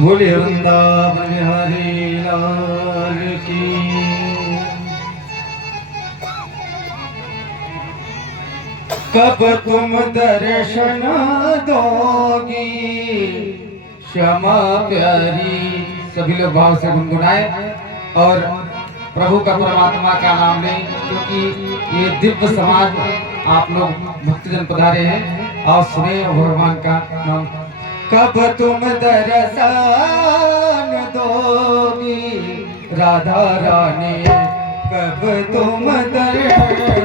बोले वृंदावन बिहारी लाल की। कब तुम दर्शन दोगी क्षमा प्यारी। सभी लोग भाव से गुनगुनाए और प्रभु का परमात्मा का नाम लें, क्योंकि ये दिव्य समाज आप लोग भक्तजन पधारे हैं। और सुने भगवान का नाम। कब तुम दर्शन दोगी राधा रानी, कब तुम दर्शन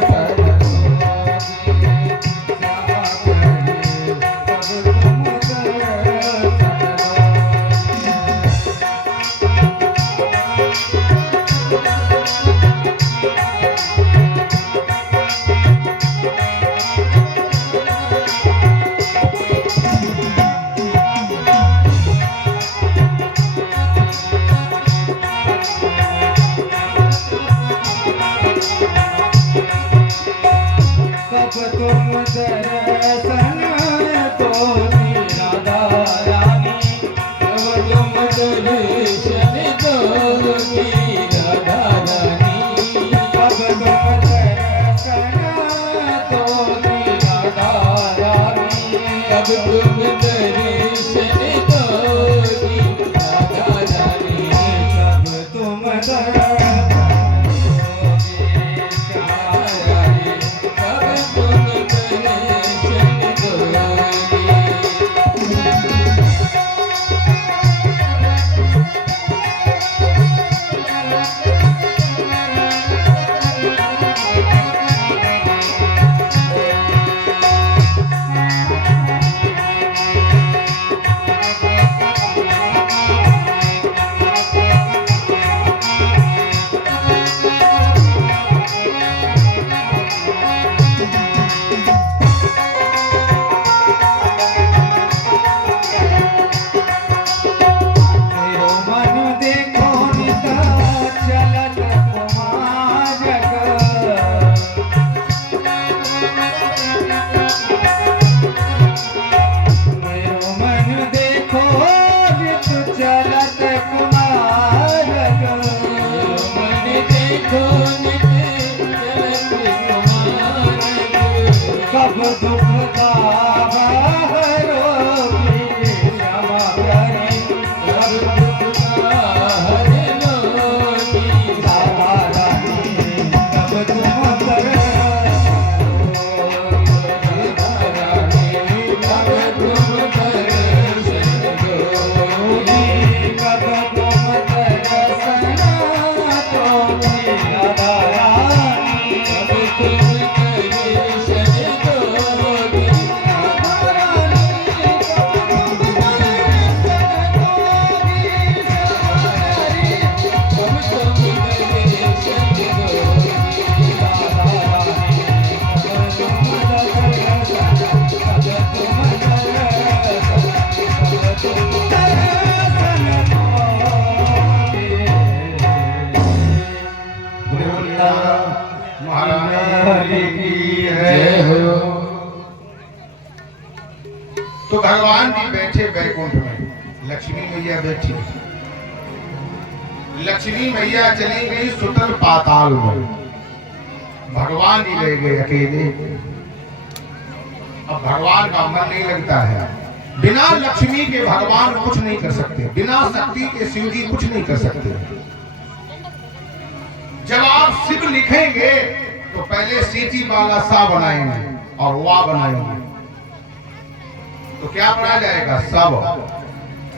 तो भगवान जी बैठे बैकुंठ में, लक्ष्मी मैया बैठी। लक्ष्मी मैया चली गई सुतल पाताल में, भगवान जी रह गए अकेले। अब भगवान का मन नहीं लगता है। बिना लक्ष्मी के भगवान कुछ नहीं कर सकते, बिना शक्ति के शिव जी कुछ नहीं कर सकते। जब आप शिव लिखेंगे तो पहले सीटी वाला सा बनाएंगे और वा बनाएंगे, तो क्या पढ़ा जाएगा? सब।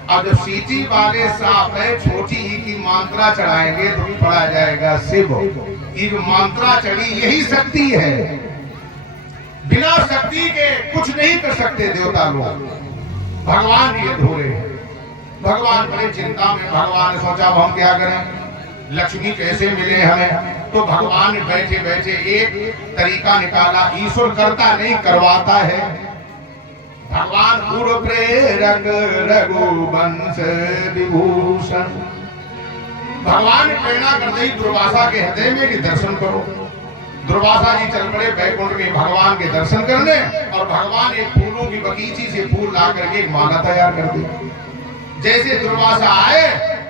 अब जब सीटी वाले सा पे छोटी ही की मात्रा चढ़ाएंगे तो पढ़ा जाएगा शिव। ये जो मात्रा चढ़ी यही शक्ति है। बिना शक्ति के कुछ नहीं कर सकते देवता लोग। भगवान ये धोरे हैं। भगवान बड़े चिंता में। भगवान ने सोचा हम क्या करें, लक्ष्मी कैसे मिले हमें? तो भगवान ने बैठे बैठे एक तरीका निकाला। ईश्वर करता नहीं, करवाता है। भगवान पूर्व प्रेरक रघुवंश विभूषण। भगवान ने प्रेरणा कर दी दुर्वासा के हृदय में कि दर्शन करो। दुर्वासा जी चल पड़े बैकुंठ में भगवान के दर्शन करने, और भगवान एक फूलों की बगीची से फूल ला करके एक माला तैयार कर दी। जैसे दुर्वासा आए,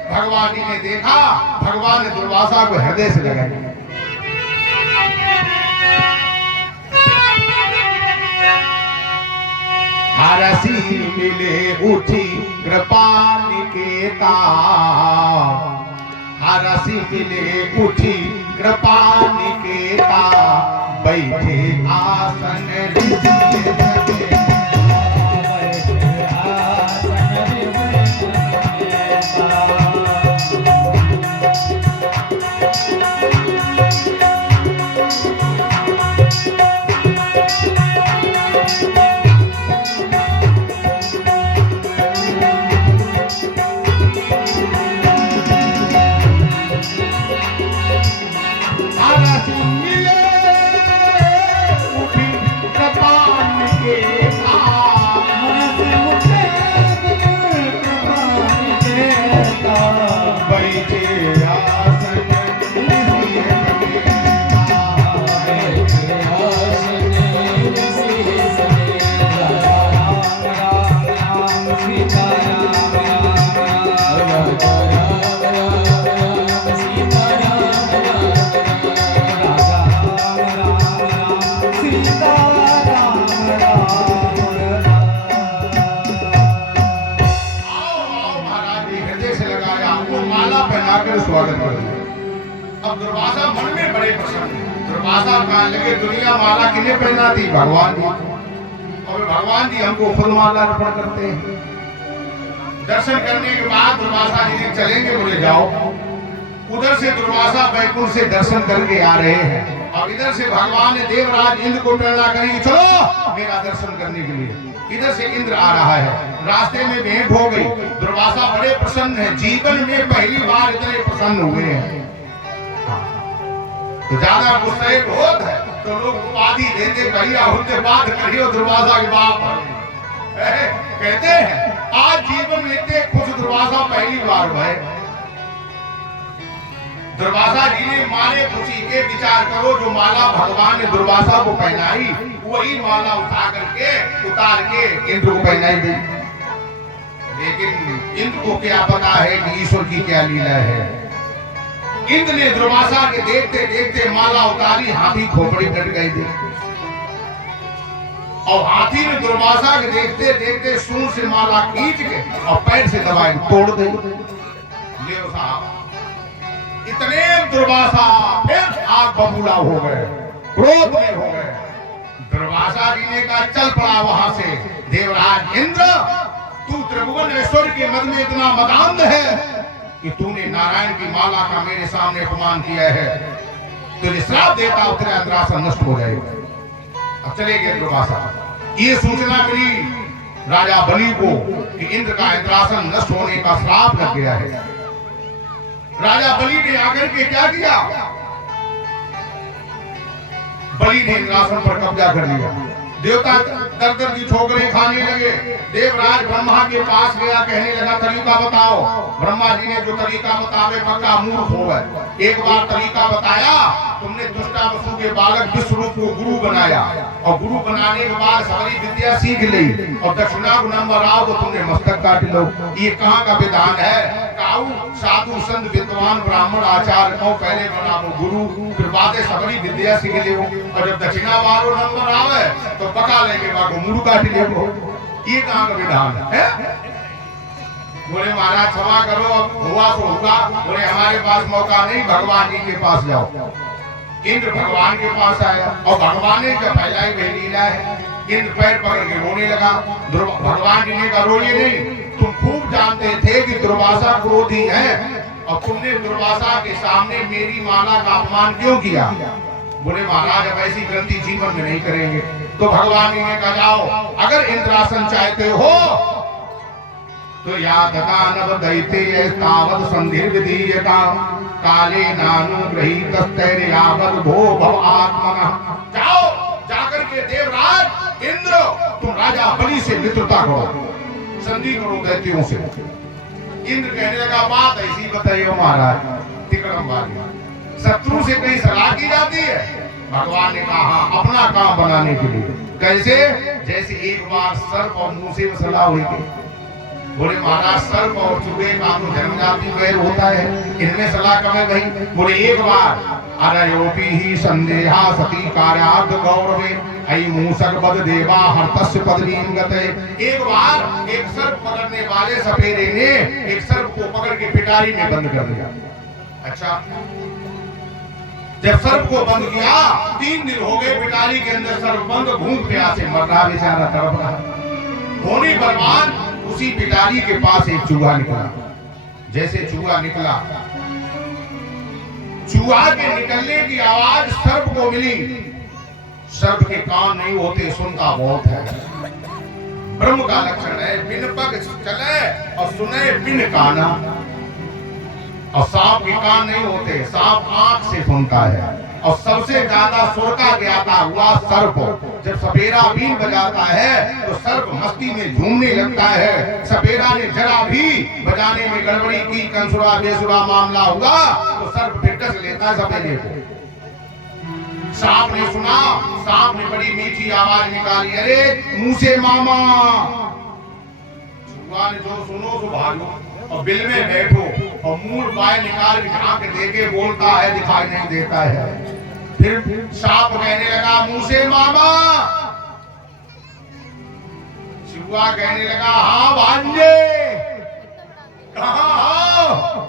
भगवान जी ने देखा, भगवान ने दुर्वासा को हृदय से लगा दिया। हरसी मिले उठी कृपा निकेता, हरसी मिले उठी कृपा निकेता, बैठे आसन स्वागत कर दिया। अब दुर्वासा मन में बड़े प्रसन्न। दुर्वासा कहाँ लगे दुनिया माला किन्हें पहना थी? भगवान जी। और भगवान जी हमको खुद माला अर्पण करते हैं। दर्शन करने के बाद दुर्वासा जी ने चलेंगे, बोले जाओ। उधर से दुर्वासा बैकुंठ से दर्शन करके आ रहे हैं और इधर से भगवान ने देवराज इंद्र को प्रेरणा करी, चलो मेरा दर्शन करने के लिए। इधर से इंद्र आ रहा है, रास्ते में भेंट हो गई। दुर्वासा बड़े प्रसन्न है, जीवन में पहली बार इतने प्रसन्न हुए हैं। तो ज्यादा गुस्से बहुत है तो लोग उपाधि देते, भैया उनसे बात करियो दुर्वासा के बाप कहते हैं। आज जीवन में इतने खुश दुर्वासा पहली बार हुए। दुर्वासा जी ने मारे खुशी के विचार करो, जो माला भगवान ने दुर्वासा को पहनाई वही माला उतार के इंद्र को पहनाई दी। लेकिन इंद्र को क्या पता है कि ईश्वर की क्या लीला है। इंद्र ने दुर्वासा के देखते देखते माला उतारी, हाथी खोपड़ी कट गई थी और हाथी ने दुर्वासा के देखते देखते सूंड से माला खींच के और पैर से दबाई तोड़ दी। ले साहब, इतने दुर्वासा फिर आग बबूला हो गए, क्रोध में हो गए। दुर्वासा जी ने कहा चल पड़ा वहां से, देवराज इंद्र तू त्रिभुवनेश्वर के मद में इतना मदान्ध है कि तूने नारायण की माला का मेरे सामने अपमान किया है। तुझे श्राप देता हूं, तेरा इंद्रासन नष्ट हो जाएगा। अब चले गए दुर्वासा। ये सूचना मिली राजा बलि को कि इंद्र का इंद्रासन नष्ट होने का श्राप लग गया है। राजा बलि ने आकर के क्या किया? बलि ने इंद्रासन पर कब्जा कर लिया। देवता दर की ठोकरें खाने लगे। देवराज ब्रह्मा के पास गया, कहने लगा तरीका बताओ। ब्रह्मा जी ने जो तरीका बतावे पक्का मूर्ख हो गए। एक बार तरीका बताया, तुमने दुष्टावसु के बालक विश्वरूप को गुरु बनाया और गुरु बनाने के बाद सारी विद्या सीख ली और दक्षिणा को नंबर आओ तो तुमने मस्तक काट लो। ये कहाँ का विधान है? काऊ साधु संत विद्वान ब्राह्मण आचार्य को पहले बनाओ गुरु, फिर बाद सबरी विद्या सीख ले और जब दक्षिणा वालो नंबर आवे तो पका लेके बाको मुड़ काट ले। ये कहाँ का विधान है? बोले महाराज क्षमा करो, हुआ तो होगा। बोले हमारे पास मौका नहीं, भगवान जी के पास जाओ। इंद्र भगवान के पास आया और भगवान ने क्या फैलाई वही लीला है। इंद्र पैर पकड़ के रोने लगा। भगवान जी ने कहा रोइए नहीं, तुम खूब जानते थे कि दुर्वासा क्रोधी है और तुमने दुर्वासा के सामने मेरी माला का अपमान क्यों किया? बोले महाराज अब ऐसी गलती जीवन में नहीं करेंगे। तो भगवान जी ने कहा जाओ, अगर इंद्रासन चाहते हो तो याद दानव दैत्य तावत संधिर विधीयता काले नानुग्रहीत तैर्यावत भो भव आत्मनः। जाओ, जाकर के देवराज इंद्र तुम राजा बलि से मित्रता करो, संधि करो दैत्यों से। इंद्र कहने लगा बात ऐसी बताइए महाराज, तिक्रम वाली शत्रु से कहीं सलाह की जाती है? भगवान ने कहा अपना काम बनाने के लिए। कैसे? जैसे एक बार सर्प और मूसे में सलाह हुई थी। बोले महाराज सर्प और चूहे का तो जन्मजाति वैर होता है, इनमें सलाह कमें भाई। बोले एक बार अनयोपी ही संदेहा सती कार्यार्थ गौरवे आई मूसक बद देवा हर्तस्य पदवीम गते। एक बार एक सर्प पकड़ने वाले सपेरे ने एक सर्प को पकड़ के पिटारी में बंद कर दिया। अच्छा, जब सर्प को बंद किया 3 दिन हो गए पिटारी के अंदर सर्प बंद, भूख प्यासे मर रहा बेचारा, तड़प रहा। होने पर बाद उसी पिटारी के पास एक चूहा निकला। जैसे चूहा निकला, चूहा के निकलने की आवाज सर्प को मिली। सर्प के कान नहीं होते, सुनता बहुत है। ब्रह्म का लक्षण है, बिन पग चले और सुने बिन काना। और सांप के कान नहीं होते, सांप आंख से सुनता है। और सबसे ज्यादा सुर का ज्ञाता हुआ सर्प। जब सपेरा बीन बजाता है तो सर्प मस्ती में झूमने लगता है। सपेरा ने जरा भी बजाने में गड़बड़ी की, कंसुरा बेसुरा मामला हुआ तो सर्प फिर डस लेता है सपेरे को। सांप ने सुना, सांप ने बड़ी मीठी आवाज निकाली, अरे मूसे मामा। चूहा ने जो सुनो सो भागो और बिल में बैठो और मूल बाय निकाल के झांक देके बोलता है, दिखाई नहीं देता है। फिर सांप कहने लगा, मूसे मामा। चूहा कहने लगा, हाँ भांजे, कहाँ हो?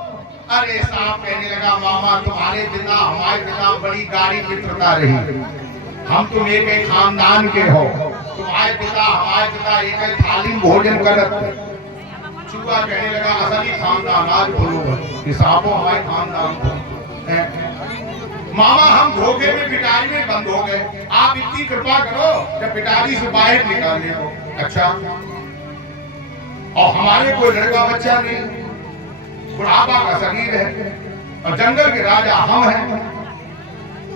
अरे सांप कहने लगा, मामा तुम्हारे पिता हमारे पिता बड़ी गाढ़ी मित्रता रही, हम तुम एक ही खानदान के हो। तुम्हारे पिता हमारे पिता एक ही थाली में भोजन करत। चूहा कहने लगा, असली खानदान आज बोलो कि सांपों हमारे खानदान है। मामा हम धोखे में पिटारी में बंद हो गए, आप इतनी कृपा करो जब पिटारी से बाहर निकालने हो। अच्छा, और हमारे कोई लड़का बच्चा नहीं, बुढ़ापा का शरीर है और जंगल के राजा हम हैं,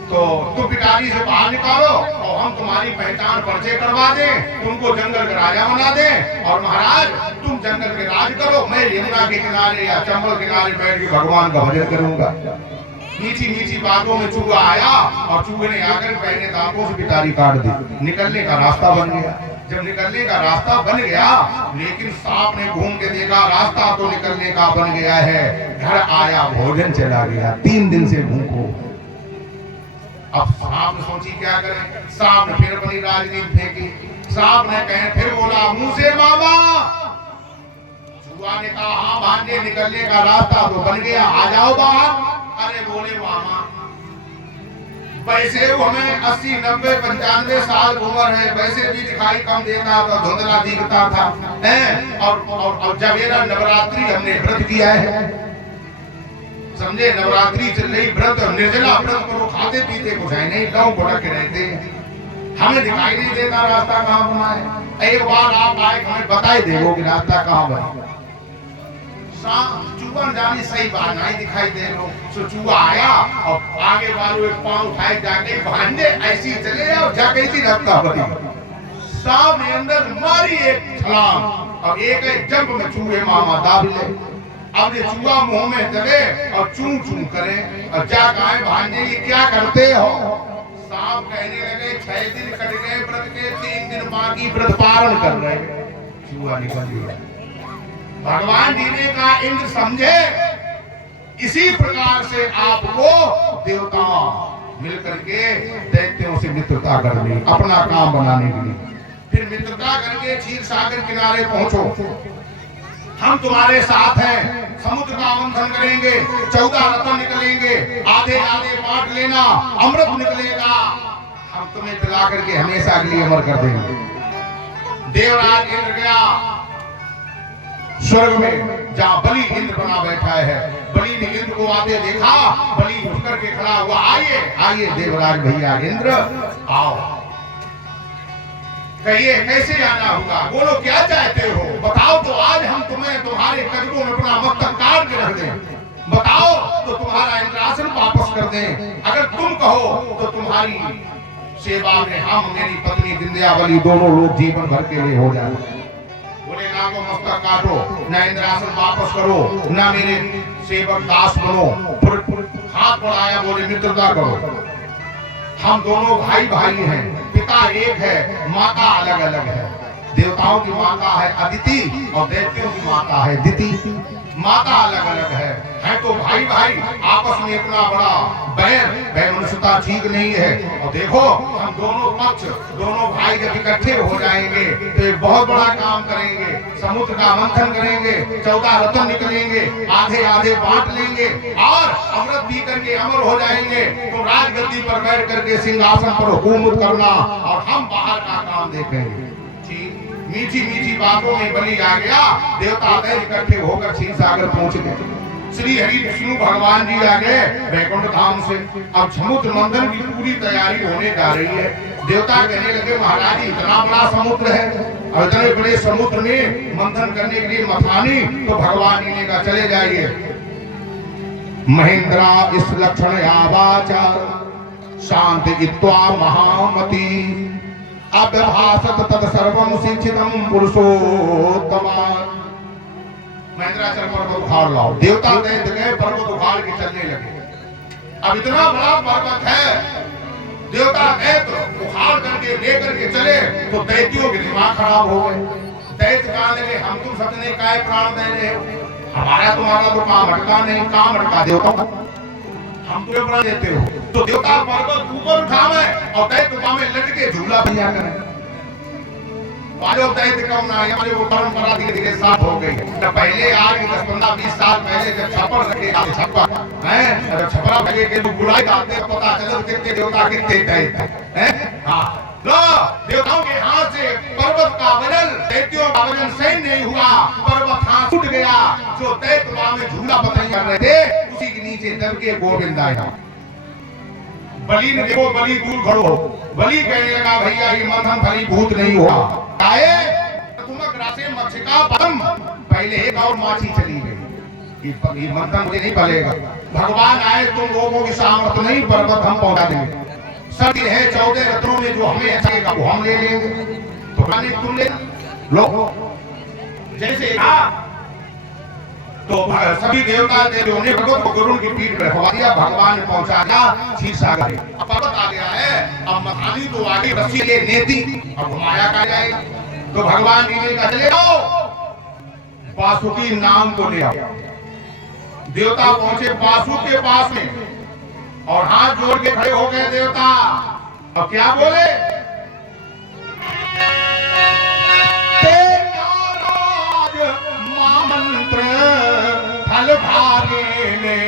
तो तुम पिटारी से बाहर निकालो और हम तुम्हारी पहचान परिचय करवा दें, तुमको जंगल के राजा बना दें। और महाराज तुम जंगल के राज करो, मैं यमुना के किनारे या चंबल किनारे बैठ के भगवान का भजन करूंगा। मीठी मीठी बातों में चूहा आया और चूहे ने आकर पहने दांतों से पिटारी काट दी। निकलने का रास्ता बन गया। जब निकलने का रास्ता बन गया, लेकिन सांप ने घूम के देखा रास्ता तो निकलने का बन गया है, घर आया भोजन चला गया, 3 दिन से भूखो। अब सांप ने सोची क्या करें, सांप ने फिर अपनी राजनीति फेंकी। सांप ने कहे फिर बोला, मुंह से मामा। चूहा ने कहा, हाँ भांजे निकलने का रास्ता तो बन गया, आ जाओ बाहर। अरे बोले मामा, वैसे हमें 80, 90, 95 साल उम्र है, वैसे भी दिखाई कम देता था, धुंधला दिखता था। और जवेरा नवरात्रि हमने व्रत किया है, समझे, नवरात्रि चल रही, व्रत निर्जला व्रत करो, खाते पीते कुछ है नहीं, लौ भटक के रहते, हमें दिखाई नहीं देता रास्ता कहाँ बना है। एक बार आप आए, हमें बताई देगो कि रास्ता कहाँ बना। चूहा जानी सही बात नहीं दिखाई दे लो, तो चूहा आया और आगे वालों एक पांव उठाए, जाके भांजे ऐसी चले और जाके इसी रखता बड़ी। सांप ने अंदर मारी एक छलांग और एक जंप में चूहे मामा दाब ले। अब ये चूहा मुंह में चले और चूं चूं करे और जा कहे, भांजे ये क्या करते हो? सांप कहने लगे, 6 दिन कट गए व्रत के, 3 दिन बाकी व्रत पारण कर रहे। चूहा निकल गया। भगवान जी ने कहा, इंद्र समझे, इसी प्रकार से आपको देवता मिलकर के दैत्यों से मित्रता करनी, अपना काम बनाने के लिए। फिर मित्रता करके क्षीर सागर किनारे पहुंचो, हम तुम्हारे साथ हैं, समुद्र का मंथन करेंगे, 14 रत्न निकलेंगे, आधे आधे बांट लेना, अमृत निकलेगा, हम तुम्हें पिला करके हमेशा के लिए अमर कर देंगे। देवराज इंद्र गया स्वर्ग में, जहाँ बलि इंद्र बना बैठा है। बलि ने इंद्र को आते देखा, बलि उठ करके खड़ा हुआ, आइए आइए देवराज भैया इंद्र आओ, कहिए कैसे आना होगा, बोलो क्या चाहते हो, बताओ तो आज हम तुम्हें तुम्हारे कदमों में अपना मस्तक काट के रख दें, बताओ तो तुम्हारा इंद्रासन वापस कर दें, अगर तुम कहो तो तुम्हारी सेवा में हम, मेरी पत्नी विंध्यावली दोनों लोग जीवन भर के लिए हो जाए। बोले ना को मस्तक काटो, ना इंद्रासन वापस करो, ना मेरे सेवक दास बनो। हाथ बढ़ाया, बोले मित्रता करो, हम दोनों भाई भाई हैं, पिता एक है, माता अलग अलग है, देवताओं की माता है अदिति और दैत्यों की माता है दिति। माता अलग अलग है तो भाई भाई आपस में इतना बड़ा बैर मनुष्यता ठीक नहीं है। और देखो हम दोनों पक्ष दोनों भाई जब इकट्ठे हो जाएंगे तो एक बहुत बड़ा काम करेंगे, समुद्र का मंथन करेंगे, 14 रत्न निकलेंगे, आधे आधे बांट लेंगे और अमृत पी करके अमर हो जाएंगे। तो राजगद्दी पर बैठ करके सिंहासन पर हुकूमत करना और हम बाहर का काम देखेंगे। मीठी मीठी बातों में बलि आ गया, देवता इकट्ठे होकर क्षीर सागर पहुंच गए। श्री हरि विष्णु भगवान जी आ गए वैकुंठ धाम से। अब समुद्र मंथन की पूरी तैयारी होने जा रही है। देवता कहने लगे महाराज इतना बड़ा समुद्र है और इतने बड़े समुद्र में मंथन करने के लिए मथानी तो भगवान जी ने कहा चले जाइए। महेंद्रा इस लक्षण आवाचा शांति इत्वा महामती अव्यभासत तद सर्वम शिक्षितम पुरुषोत्तमा। महेंद्राचल पर्वत उखाड़ लाओ। देवता दैत्य गए पर्वत उखाड़ के चलने लगे। अब इतना बड़ा पर्वत है, देवता दैत्य उखाड़ करके लेकर के चले तो दैत्यों के दिमाग खराब हो गए। दैत्य कहने लगे हम तुम सबने काय प्राण दे रहे हो, हमारा तुम्हारा तो काम अटका नहीं, काम अटका देवता हम तुम्हें प्राण देते हो। तो देवता पर्वत ऊपर उठावे और दैत्य में लटके झूला बजा करें। वालो दैत्य कम ना हमारे वो परंपरा धीरे धीरे साफ हो गई। तो पहले आज 10-15-20 साल पहले जब छप्पर रखे जाते छप्पर हैं, जब छपरा लगे के लोग बुलाए जाते पता चला कितने देवता कितने दैत्य हैं। हाँ लो देवताओं के हाथ से पर्वत का वजन दैत्यों का वजन सही नहीं हुआ, पर्वत हाथ टूट गया। जो दैत्य में झूला बताई कर रहे थे उसी के नीचे दब के गोविंद आया। बलि ने देखो बलि दूर खड़ो हो। बलि कहने लगा भैया ये मंथन फलीभूत नहीं हुआ। काहे तुम ग्रासे मक्षिका पदम पहले एक और माछी चली गई। ये मंथन मुझे नहीं पलेगा। भगवान आए तुम लोगों की सामर्थ्य नहीं, पर्वत हम पहुंचा देंगे। सब ये है 14 रत्नों में जो हमें अच्छा वो हम ले लेंगे। तो तुम ले लो जैसे तो सभी देवता देवियों ने भगवत को गरुड़ की पीठ पर रखवा दिया। भगवान ने पहुंचा दिया क्षीर सागर। अब पर्वत आ गया है, अब मथानी तो आगे रस्सी ले नेती अब घुमाया का जाएगा। तो भगवान जी ने कहा चले आओ वासुकी नाम को ले आओ। देवता पहुंचे वासु के पास में और हाथ जोड़ के खड़े हो गए देवता। और क्या बोले मंत्र फल भागे ने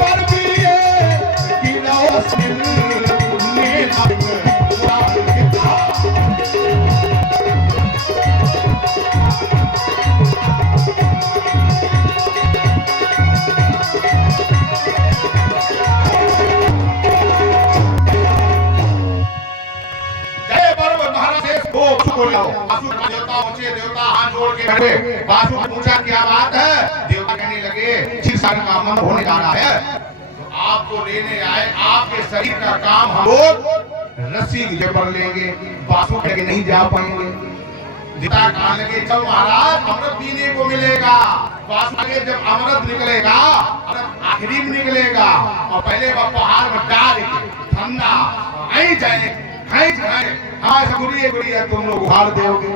पर भी देवता हाथ जोड़ के खड़े। वासु ने पूछा क्या बात है? देवता कहने लगे क्षीर सागर का मंथन होने जा रहा है तो आपको लेने आए। आपके शरीर का काम हम लोग रस्सी पर लेंगे, वासु के नहीं जा पाएंगे। देवता कहने लगे चल महाराज अमृत पीने को मिलेगा। वासु लगे जब अमृत निकलेगा अमृत आखिरी में निकलेगा और पहले वह पहाड़ में डाल ठंडा आई जाए खाई जाए। हाँ गुड़िया तुम लोग उखाड़ दोगे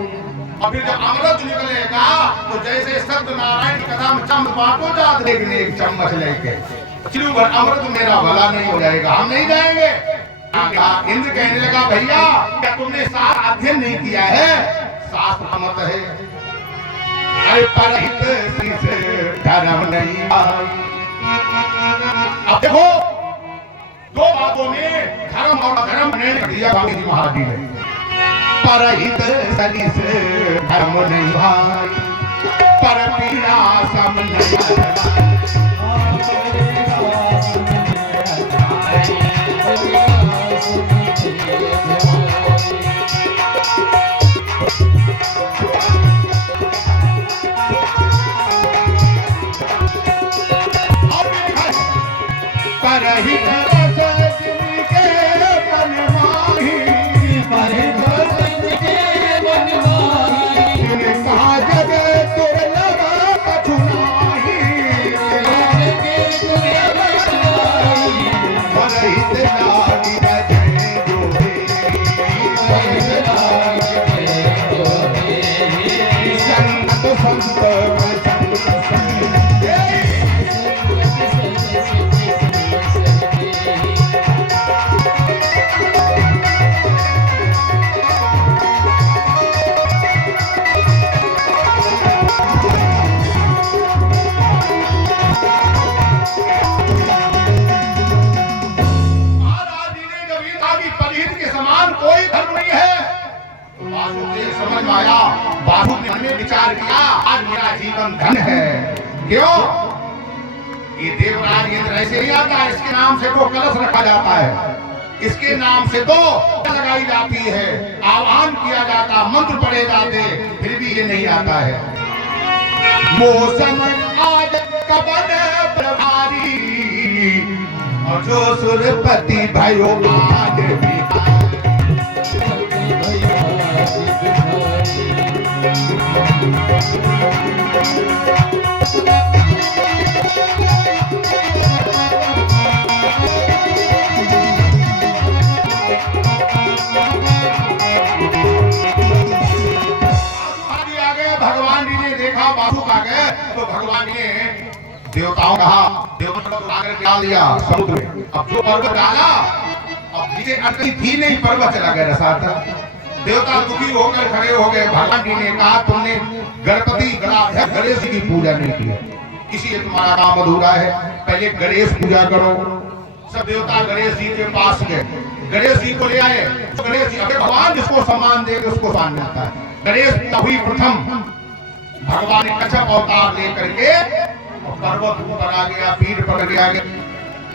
और फिर जब अमृत निकलेगा तो जैसे सत्यनारायण की कथा में चम्मच बांटो जाते लेकिन एक चम्मच लेके चिरू भर अमृत मेरा भला नहीं हो जाएगा, हम नहीं जाएंगे। इंद्र कहने लगा भैया क्या तुमने सारा अध्ययन नहीं किया है? शास्त्र मत है अरे परहित धर्म नहीं। अब देखो दो बातों में धर्म और अधर्म ने दिया बाबू जी महाराज जी ने। परहित सरिस धर्म नहीं भाई, पर पीड़ा सम नहीं। समान कोई धर्म नहीं है। तो बासु को समझ में आया, बासु ने मन में विचार किया, आज मेरा जीवन धन है। क्यों? ये देवराज यंत्र ऐसे नहीं आता है, इसके नाम से तो कलश रखा जाता है, इसके नाम से तो लगाई जाती है, आह्वान किया जाता, मंत्र पढ़े जाते, फिर भी ये नहीं आता है। मौसम आज कबन प्रभारी और जो सुरपति भयो आज भी भगवान जी ने देखा बासु आ गए तो भगवान ने देवताओं कहा, देवताओं को आकर डाल दिया समुद्र में। अब जो पर्वत डाला, अब नीचे अटकी थी नहीं, पर्वत चला गया रसातल। देवता दुखी होकर खड़े हो गए। भगवान जी ने कहा, तुमने गणपति गणेश जी की पूजा नहीं की, इसलिए तुम्हारा काम अधूरा है, पहले गणेश पूजा करो। सब देवता गणेश जी के पास गए, गणेश जी को ले आए। तो गणेश जी, अगर भगवान जिसको सम्मान देंगे उसको सम्मान मिलता है। गणेश पूजा हुई प्रथम, भगवान ने कच्छप अवतार लेकर के पर्वत ऊपर आ गया, पीठ पकड़ के आ गया।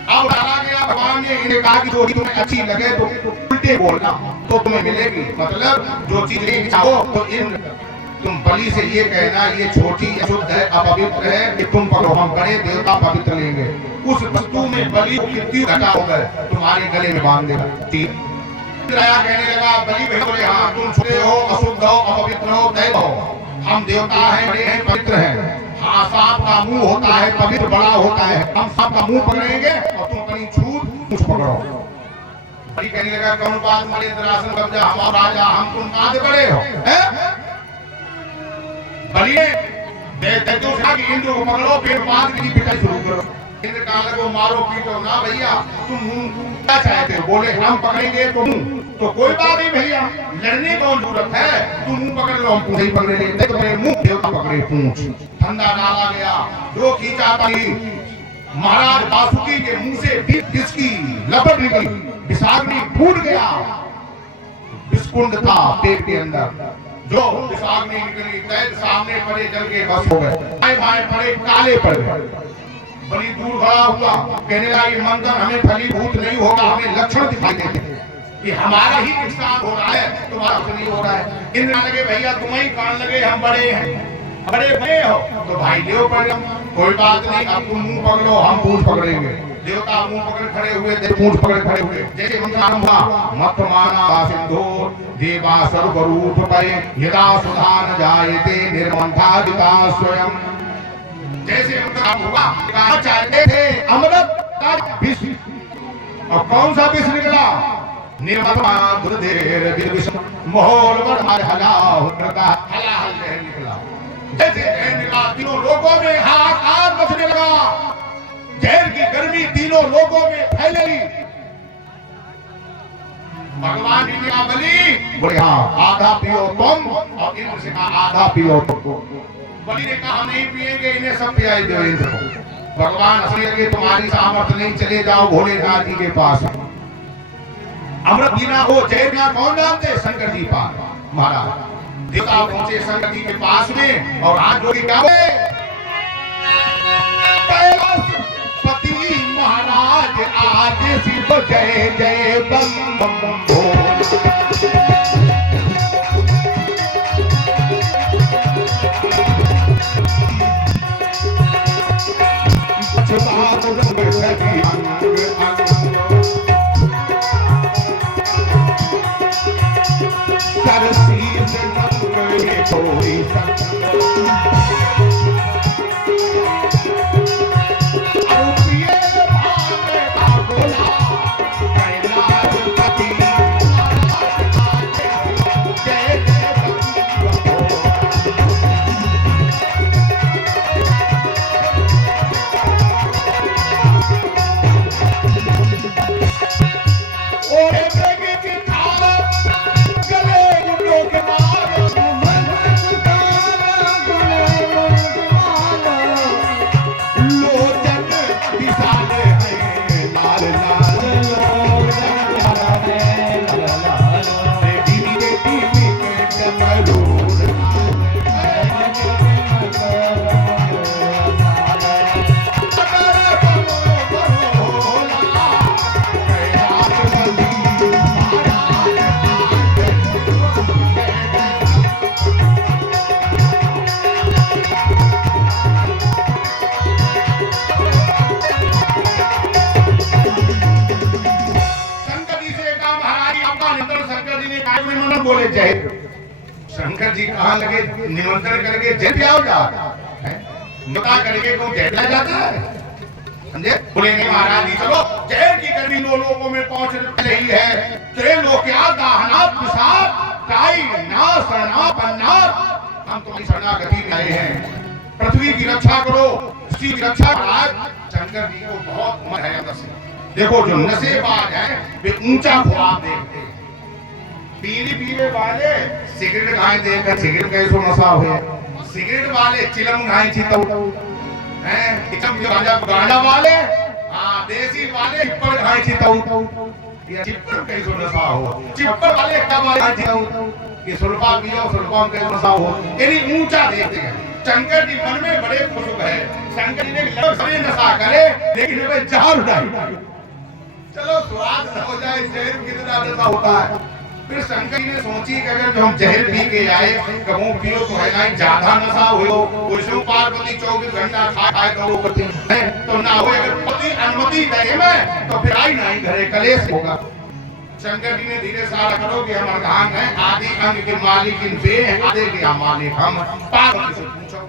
अब डाला गया, भगवान ने इन्हें कहा कि जो तुम्हें अच्छी लगे तो उल्टे बोलना तो तुम्हें मिलेगी। मतलब जो चीज नहीं चाहो तो इन तुम बलि से ये कहना ये छोटी अशुद्ध है, अपवित्र है, कि तुम पकड़ो, हम बड़े देवता पवित्र लेंगे। उस वस्तु में बलि कितनी घटा होकर तुम्हारे गले में बांध देगा। कहने लगा, बलि भाई बोले, हाँ तुम छोटे हो, अशुद्ध हो, अपवित्र हो, दैव हो, हम देवता हैं, बड़े हैं, पवित्र हैं। हाँ, सांप का मुंह होता है पवित्र, बड़ा होता है, हम सांप का मुंह पकड़ेंगे और तुम अपनी छूट मुझ पकड़ो। बलि कहने लगा, कौन बात हमारे इंद्रासन कब्जा, हम राजा, हम तुम कहां से बड़े हो? बलि ने इंद्र को पकड़ो, पेड़ बांध के पिटाई शुरू करो। इंद्र कहा लगो, मारो पीटो ना भैया, तुम क्या चाहते हो? बोले हम पकड़ेंगे तो मुंह, तो कोई बात नहीं भैया, लड़ने को जरूरत है, तुम मुंह पकड़ लो, हम पूंछ पकड़े लेते, तो मुंह, देवता पकड़े पूंछ। ठंडा डाला गया, जो खींचा पानी, महाराज बासुकी के मुंह से जिसकी लपट निकली, विषाग्नि फूट गया, विस्कुंड था पेट के अंदर, जो विषाग्नि निकली, दैत्य सामने पड़े, जल के बस हो गए, बाएं पड़े, काले पड़ गए। बलि दूर खड़ा हुआ, कहने लगा, ये मंथन हमें फलीभूत नहीं होगा, हमें लक्षण दिखाई देते हैं कि हमारा ही नुकसान हो रहा है, तुम्हारा नहीं हो रहा है। इंद्र लगे, भैया तुम ही कान लगे, हम बड़े हैं, बड़े हो तो भाई देव पकड़ो, कोई बात नहीं, अब तुम मुंह पकड़ो, हम पूंछ पकड़ेंगे। देवता मुंह पकड़ खड़े हुए, पूंछ पकड़ खड़े हुए। जैसे मंत्र आरंभ हुआ, मत माना सिंधु देवा सर्वरूप परे यदा सुधा न जायते निर्मंथा जिता स्वयं। जैसे मंत्र हुआ, कहा चाहते थे अमृत का विष, और कौन सा विष निकला? निर्ममा दुर्धेर विष मोहल वर हला होता, हला हल जहर निकला। जैसे जहर निकला, तीनों लोगों में हाहाकार मचने लगा, जहर की गर्मी तीनों लोगों में फैली। भगवान ने कहा, बलि बोले, हाँ आधा पियो तुम, और इंद्र से कहा आधा पियो तुम। बलि ने कहा, हम नहीं पिएंगे, इन्हें सब पियाई दो इंद्र को। भगवान हंसने लगे, तुम्हारी सामर्थ्य नहीं, चले जाओ भोलेनाथ जी के पास। अमृत बिना हो, जय बिना कौन जानते? शंकर जी पास महाराज। देवता पहुंचे शंकर जी के पास में, और हाथ जोड़ी क्या हुए? कैलाशपति महाराज आज शिव जय जय बम बम बोल। ने कहा निमंत्रण बोले जय। शंकर जी कहा लगे निमंत्रण करके जय भी आओ जा बता करके कौन जय जाता है समझे। बोले नहीं महाराज जी चलो जहर की गर्मी दो लोगों में पहुंच रही है। त्रैलोक्या दाहना पिशाच काई नाश पन्नाथ। हम तुम्हारी शरणागति में आए हैं, पृथ्वी की रक्षा करो, उसकी रक्षा। आज शंकर जी को बहुत मन है अंदर से। देखो जो नशेबाज हैं वे ऊंचा ख्वाब देखते हैं। पीली पीले वाले सिगरेट खाए देखकर सिगरेट कैसो नशा हुए, सिगरेट वाले चिलम खाए चितौ हैं, गांजा वाले हाँ देसी वाले चिप्पड़ खाए चितौ, ये चिप्पड़ कैसो नशा हो, चिप्पड़ वाले कब खाए चितौ, ये सुल्फा पियो सुल्फा कैसो नशा हो। यानी ऊंचा देखते हैं। शंकर जी मन में बड़े खुश है। शंकर जी ने सभी नशा करे लेकिन वे जहर उठाई। चलो स्वाद न हो जाए, जहर कितना नशा होता है। फिर शंकर जी ने सोची कि अगर जो हम जहर पी के आए कबू पियो तो है ना ज्यादा नशा हो, विष्णु पार्वती 24 घंटा खाए तो करती है तो ना हो। अगर पति अनुमति दे में तो फिर आई नहीं घरे कलेश होगा। शंकर जी ने धीरे सारा करो कि हम अर्धांग हैं, आदि अंग के मालिक इन वे हैं, आधे के मालिक हम। पार्वती से पूछो।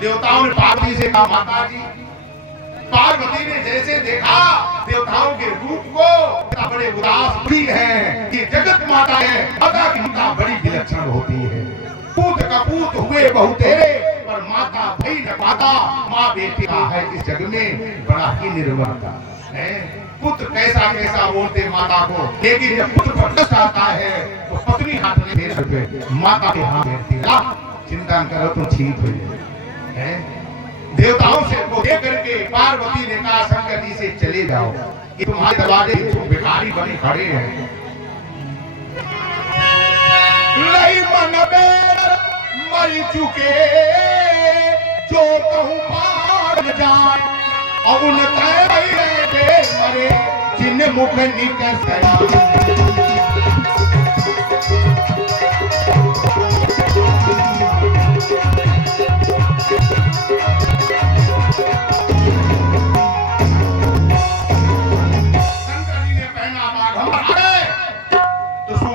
देवताओं ने पार्वती से कहा माता जी। पार्वती ने जैसे देखा देवताओं के रूप को बड़े उदास भी हैं। ये जगत माता है, माता की माता बड़ी विलक्षण होती है। पूत कपूत हुए बहुतेरे पर माता भई न पाता। माँ बेटी का है इस जग में बड़ा ही निर्मलता है। पुत्र कैसा कैसा बोलते माता को, लेकिन जब पुत्र पर कष्ट आता है तो पत्नी हाथ में फेर पे माता के हाथ फेरती है। चिंता करो तो ठीक हो जाए। देवताओं से को दे करके पार्वती ने कहा शंकर जी से चले जाओ, कि तुम्हारे दरवाजे भिखारी बने खड़े हैं। नहीं मन में मर चुके जो कहूँ पार जाए और उन मरे जिन मुख निकस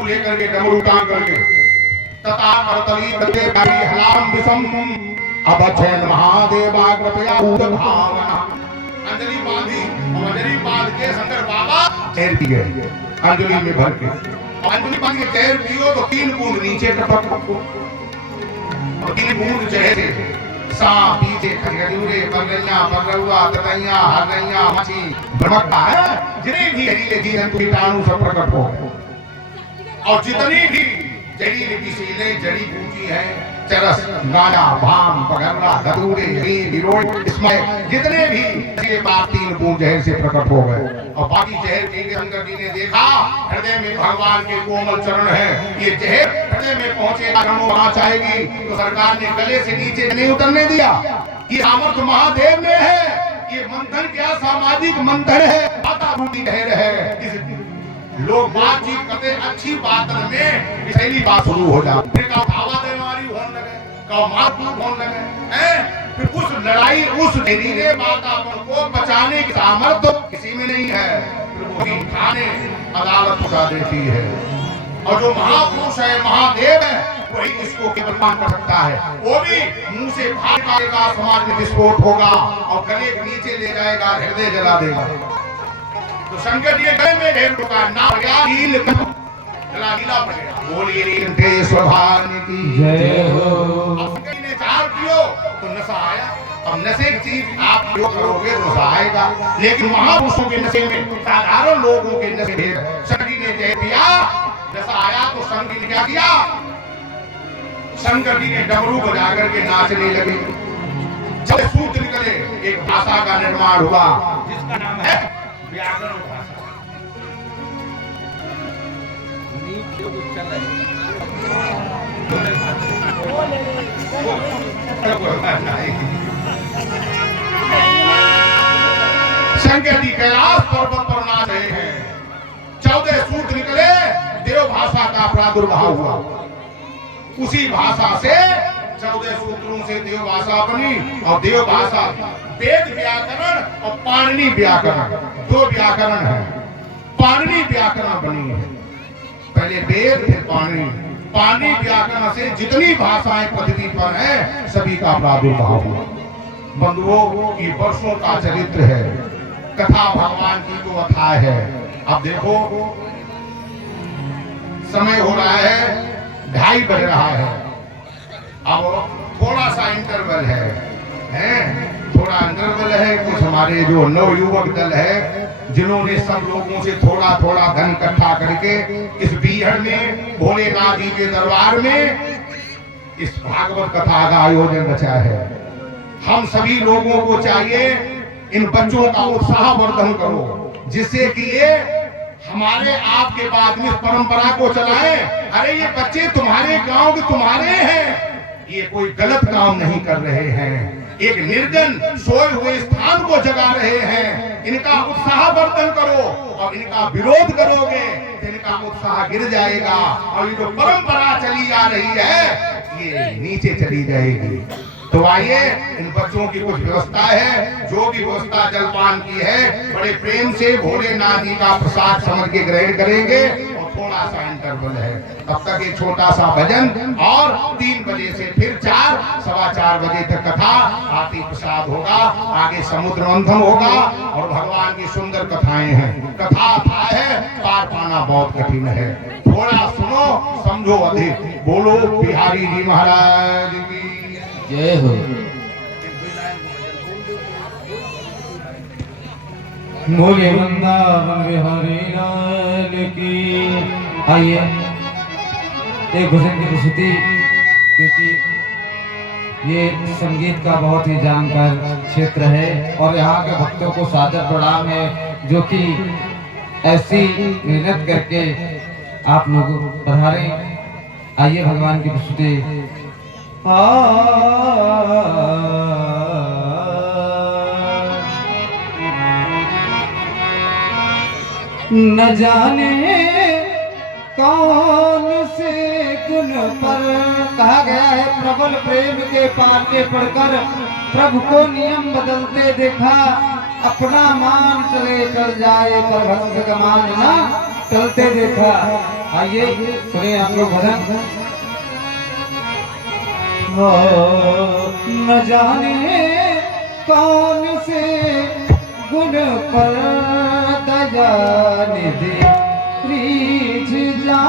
लेकर के डमरू टांग करके तथा करतली करके बारी हलाम विषम अबचन महादेवा कृपया उद्धावना। अंजलि बांधी और अंजलि बांध के शंकर बाबा चेर पी गए अंजलि में भर के। अंजलि बांध के चेर पियो तो 3 बूंद नीचे टपक और 3 बूंद चेहरे सांप पीछे खजूरे बगलियां बगरुआ ततैया हरैया मछली भटकता है। जितने भी जहरीले जीव कीटाणु सब प्रकट हो गए और जितनी भी जड़ी विशीले जड़ी बूटी है चरस गांजा भांग पगरला धतूरे हीरोइन इसमें जितने भी ये बात 3 बूंद जहर से प्रकट हो गए। और बाकी जहर पी के शंकर जी ने देखा हृदय में भगवान के कोमल चरण है। ये जहर हृदय में पहुंचेगा वहां चाहेगी तो सरकार ने गले से नीचे नहीं उतरने दिया। ये सामर्थ्य महादेव में है। ये मंथन क्या सामाजिक मंथन है, माता बूटी जहर है। लोग बातचीत करते अच्छी बात में विषैली बात शुरू हो जाती है। हवा बीमारी होने लगे, मारपीट होने लगे। फिर उस लड़ाई उस जहरीले वातावरण को बचाने की सामर्थ्य किसी में नहीं है। फिर वही थाने अदालत उठा देती है। और जो महापुरुष है महादेव है वही इसको केवल मान कर सकता है। वो भी मुंह से बाहर निकालेगा, समाज में विस्फोट होगा और गले के नीचे ले जाएगा, हृदय जला देगा। तो शंकर जी के गले में ढेर रुका ना गया नील चला नीला पड़ गया। बोलिए नीलकंठेश्वर भगवान की जय हो। अब शंकर जी ने 4 पियो तो नशा आया। अब नशे की चीज आप प्रयोग करोगे तो नशा आएगा, लेकिन महापुरुषों के नशे में साधारण लोगों के नशे में शंकर जी ने जय पिया, नशा आया तो शंकर जी ने क्या किया? शंकर जी ने डमरू बजा करके नाचने लगे। जब सूत्र निकले एक भाषा का निर्माण हुआ जिसका नाम है व्याकरण भाषा। शंकर जी कैलाश पर्वत पर नाच रहे हैं। 14 सूत्र निकले, देव भाषा का प्रादुर्भाव हुआ। उसी भाषा से 14 सूत्रों से देव भाषा बनी। और देव भाषा वेद व्याकरण और पाणिनि व्याकरण 2 व्याकरण है। पाणिनि व्याकरण बनी है। पहले वेद फिर पानी। पानी व्याकरण से जितनी भाषाएं पृथ्वी पर है सभी का प्रादुर्भाव हुआ। बंधुओं, ये वर्षों का चरित्र है, कथा भगवान की तो अथाह है। अब देखो समय हो रहा है 2:30 बज रहा है। अब थोड़ा सा इंटरवल है थोड़ा इंटरवल है। कुछ हमारे जो नवयुवक दल है जिन्होंने सब लोगों से थोड़ा थोड़ा धन इकट्ठा करके इस बीहड़ में भोलेनाथ जी के दरबार में इस भागवत कथा का आयोजन रचा है। हम सभी लोगों को चाहिए इन बच्चों का उत्साह वर्धन करो, जिससे कि ये हमारे आपके बाद में परंपरा को चलाएं। अरे ये बच्चे तुम्हारे गांव के तुम्हारे हैं, ये कोई गलत काम नहीं कर रहे हैं, एक निर्जन सोए हुए स्थान को जगा रहे हैं। इनका उत्साह वर्धन करो, और इनका विरोध करोगे तो इनका उत्साह गिर जाएगा, और ये जो परंपरा चली आ रही है ये नीचे चली जाएगी। तो आइए, इन बच्चों की कुछ व्यवस्था है, जो भी व्यवस्था जलपान की है बड़े प्रेम से भोलेनाथ जी का प्रसाद समझ के ग्रहण करेंगे। और थोड़ा सा इंटरवल है, तब तक एक छोटा सा भजन, और 3 बजे से फिर 4, 4:15 बजे तक कथा, आरती प्रसाद होगा, आगे समुद्र मंथन होगा, और भगवान की सुंदर कथाएं हैं। कथा था है, पार पाना बहुत कठिन है। थोड़ा सुनो, समझो अधिक। बोलो बिहारी जी महाराज की जय हो। बोले वृंदावन बिहारी लाल की। आइए एक भजन की प्रस्तुति, क्योंकि ये संगीत का बहुत ही जानकार क्षेत्र है, और यहाँ के भक्तों को सादर प्रणाम है जो कि ऐसी मेहनत करके आप लोग पधारे। आइए भगवान की प्रस्तुति। न जाने कौन से गुण पर कहा गया है, प्रबल प्रेम के पाले पढ़कर प्रभु को नियम बदलते देखा, अपना मान चले चल जाए पर भक्त का मान ना चलते देखा। आइए सुनिए आप लोग भजन। न जाने कौन से गुण पर दया निधि प्रीझ जा